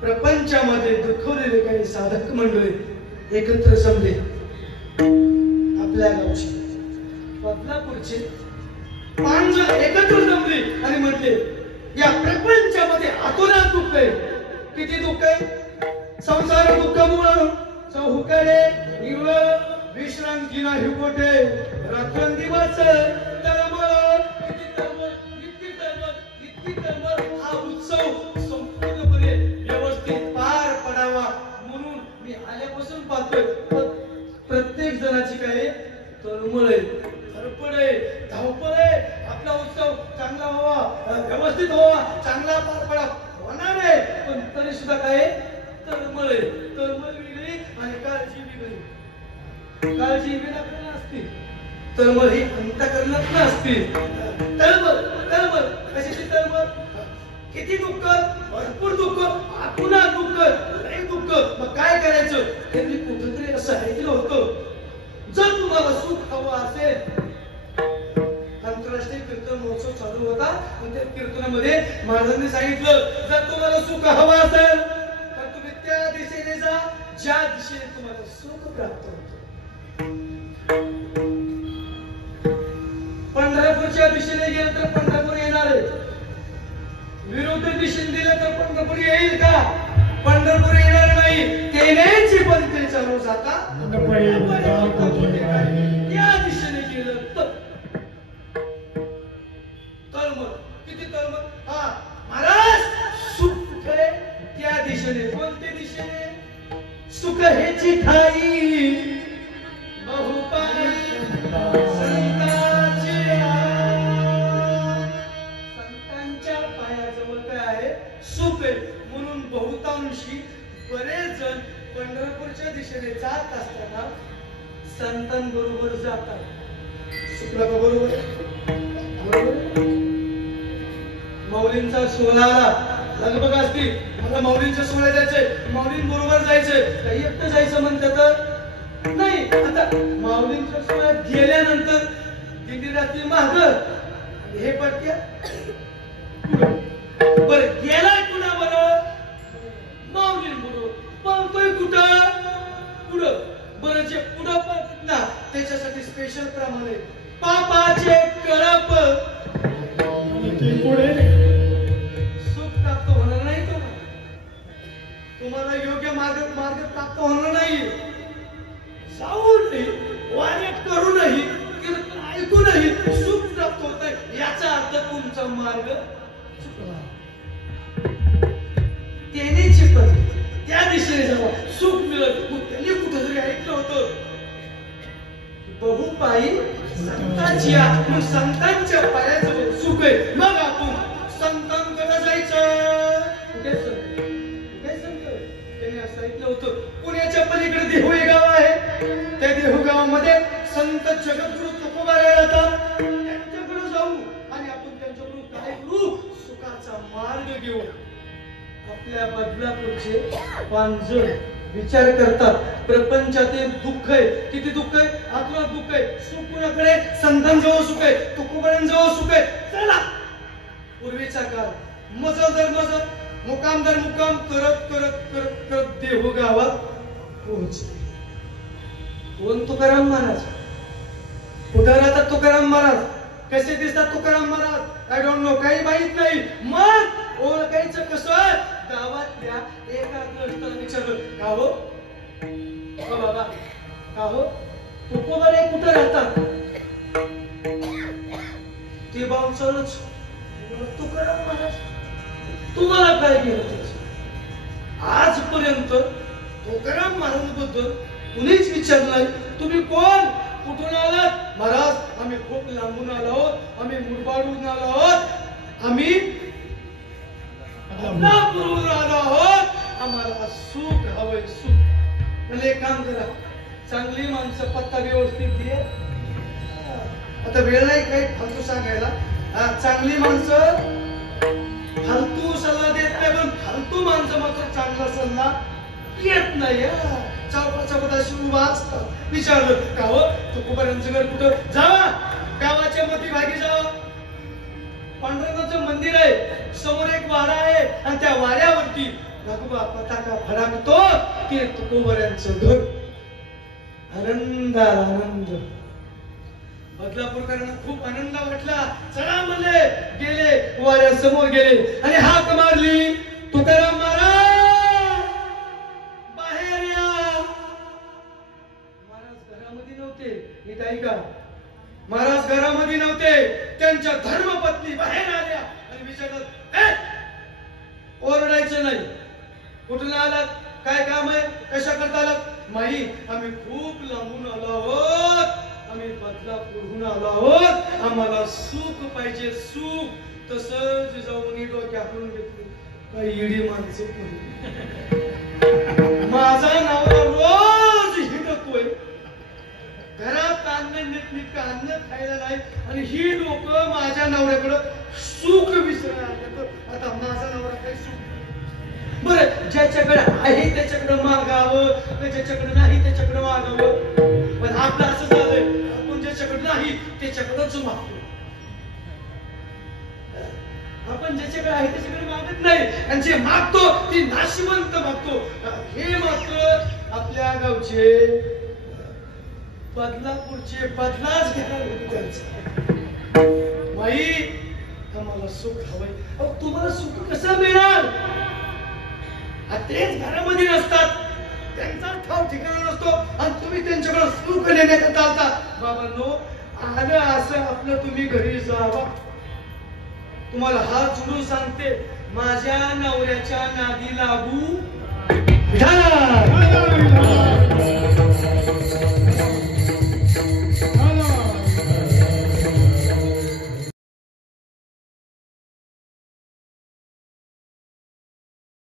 प्रपंचामध्ये दुखवलेले काही साधक मंडळी एकत्र जमले. आपल्या गावचे बदलापूरचे 5 जण एकत्र जमले आणि म्हटले, या प्रपंचामध्ये अतोनात दुःख आहे. किती दुःख आहे? संसार दुःखामुळे चौकडे निवळ विश्रांती नाही कोठे. रात्रंदिवस तळमळ, किती तळमळ, इतकी तळमळ, इतकी तळमळ. हा उत्सव संपूर्णपणे व्यवस्थित पार पडावा म्हणून मी आल्यापासून पाहतोय. प्रत्येक जणाची काय तळमळ आहे, धडपड आहे, धावपळ आहे. आपला उत्सव चांगला व्हावा, व्यवस्थित व्हावा, चांगला पार पडा होणार आहे. पण तरी सुद्धा काय तळमळ आहे. तळमळ वेगळी आणि काळजी वेगळी. काळजी विनाकारण असते, तळमळ ही अंतःकरणात नसते. तळमळ तळमळ कशाची तळमळ? किती दुःख, भरपूर दुःख, आपुना दुःख, लय दुःख. मग काय करायचं? हे मी कुठेतरी असं ऐकलं होतं, जर तुम्हाला सुख हवं असेल, आंतरराष्ट्रीय कीर्तन महोत्सव चालू होता आणि त्या कीर्तनामध्ये महाराजांनी सांगितलं, जर तुम्हाला सुख हवं असेल तर तुम्ही त्या दिशेने जा ज्या दिशेने तुम्हाला सुख प्राप्त होतं. पंढरपूरच्या दिशेने गेलं तर पंढरपूर येणार आहे, विरुद्ध दिशेने दिलं तर पंढरपूर येईल का? पंढरपूर येणार नाही. तेनेची पंथी चालू जाता त्या दिशेने गेलं तर तळमळ, किती तळमळ. हा महाराज, सुख आहे त्या दिशेने. कोणत्या दिशेने? सुख हेची ठाई बहुपाई संतांच्या पायाजवळ काय आहे? सुख आहे. म्हणून बहुतांशी बरेच जण पंढरपूरच्या दिशेने जात असताना संतांबरोबर जातात. सुखला का बरोबर? बरोबर. माऊलींचा सोहळा लगबग असती, मला माऊलींच्या सोहळ्यात जायचंय, माऊलींबरोबर जायचंय. काही एकटं जायचं म्हणतात नाही. आता माऊलींच्या सोहळ्यात गेल्यानंतर दिंडी रात्री माग, हे पटक्या बर गेलाय कुणा बरं? माऊलींबरोबर. पळतोय कुठं? पुढं. बरं, जे पुढं पळतात ना त्याच्यासाठी स्पेशल प्रमाणे पापाचे कळप पुढे सुख प्राप्त होणार नाही. तुम्हाला योग्य मार्ग प्राप्त होणार नाही. जाऊनही वाऱ्यात करूनही कीर्तन ऐकूनही सुख प्राप्त होत नाही, याचा अर्थ तुमचा मार्ग चुकला. तेनेची पण त्या दिशेने जावा, सुख मिळत. त्यांनी कुठेतरी ऐकलं होतं, बहुपायी संतांची, संतांच्या पायाजवळ सुख आहे. मग आपण संतांकडे जायचं. कुठे संत? कुठे संत? त्यांनी असं ऐकलं होतं, पुण्याच्या पलीकडे देहू हे गाव आहे. त्या देहू गावामध्ये संत जगद्गुरु तुकोबा राहतात. त्यांच्याकडे जाऊ आणि आपण त्यांच्याकडून काय करू? सुखाचा मार्ग घेऊ. आपल्या बदलापूरचे 5 जण विचार करतात, प्रपंचातील दुःख आहे. किती दुःख आहे? आत्मा दुःख आहे. सुख कुणाकडे? संतांजवळ सुख आहे, तुकोबांजवळ सुख आहे. चला. पूर्वीचा काळ मजल दर मजल, मुकाम दर मुकाम करत करत करत करत देहू गावात पोहोचले. कोण? तुकाराम महाराज. कुठं राहतात तुकाराम महाराज? कसे दिसतात Tukaram Maharaj? I don't know, काही माहित नाही. मग ओळखायचं कसं? गावातल्या एका गृहस्थाला विचारलं, का हो बाबा, का हो तुकोबा रे कुठं राहतात? ते बावचळच, तुकाराम महाराज. तुम्हाला काय केलं? आजपर्यंत तुकाराम महाराजांबद्दल कुणीच विचारलं नाही. तुम्ही कोण? कुठून आलात? महाराज, आम्ही खूप लांबून आलो आहोत, आम्ही मुरबाडून आलो आहोत, आम्ही बदलापूरहून आलो आहोत, आम्हाला सुख हवंय. सुख. मला एक काम करा, चांगली माणसं पत्ता व्यवस्थित दे. आता वेळ नाही काही फालतू सांगायला. चांगली माणसं फालतू सल्ला देत नाही, पण फालतू माणसं मात्र चांगला सल्ला येत नाही. चौकाच्या पदाशी उभा असतात. विचारलं का हो तुकोबारांचं घर कुठं? जावा गावाच्या मध्यभागी जावा. पांडुरंगाचं मंदिर आहे, समोर एक वाडा आहे आणि त्या वाड्यावरती रघुबा पताका फडकतो ते तुकोबारांचं घर. आनंद आनंद. बदलापूरकरांना खूप आनंद वाटला. चला म्हणले, गेले वाड्यासमोर गेले आणि हाक मारली, तुकाराम महाराज बाहेर या. महाराज घरामध्ये नव्हते. नीट ऐका, महाराज घरामध्ये नव्हते. त्यांच्या धर्मपत्नी बाहेर आल्या आणि विचारलं, ओरडायचं नाही, कुठून आलात, काय काम आहे, कशा करता आलात? माई आम्ही खूप लांबून आलो आहोत, आम्ही बदलापूरहून आलो आहोत, आम्हाला सुख पाहिजे, सुख. तसंच जाऊन डोक्याकडून घेतली. काही इडी माणसं. माझा नवरा रोज हिंडतोय, घरात अन्न नीटनीटकं अन्न खायला नाही आणि ही लोक माझ्या नवऱ्याकडं सुख विसरायला. आता माझा नवरा काही सुख. बरं, ज्याच्याकडे आहे त्याच्याकडे मागावं, ज्याच्याकडे नाही त्याच्याकडे मागावं. पण आपलं असं झालंय, आपण ज्याच्याकडे नाही त्याच्याकडेच मागतो. आपण ज्याच्याकडे आहे त्याच्याकडे मागत नाही आणि जे मागतो ती नाशिवंत मागतो. हे मात्र आपल्या गावचे बदलापूरचे बदलाच घेणार होते त्यांचा. बाई आम्हाला सुख हवंय. तुम्हाला सुख कसं मिळणार? तेच घरामध्ये नसतात, त्यांचा ठाव ठिकाणा नसतो आणि तुम्ही त्यांच्याकडे सुख नेण्याचा चालता. बाबांनो, आलं असं आपलं तुम्ही घरी जावा. तुम्हाला हात जोडून सांगते, माझ्या नवऱ्याच्या नादी लागू विधान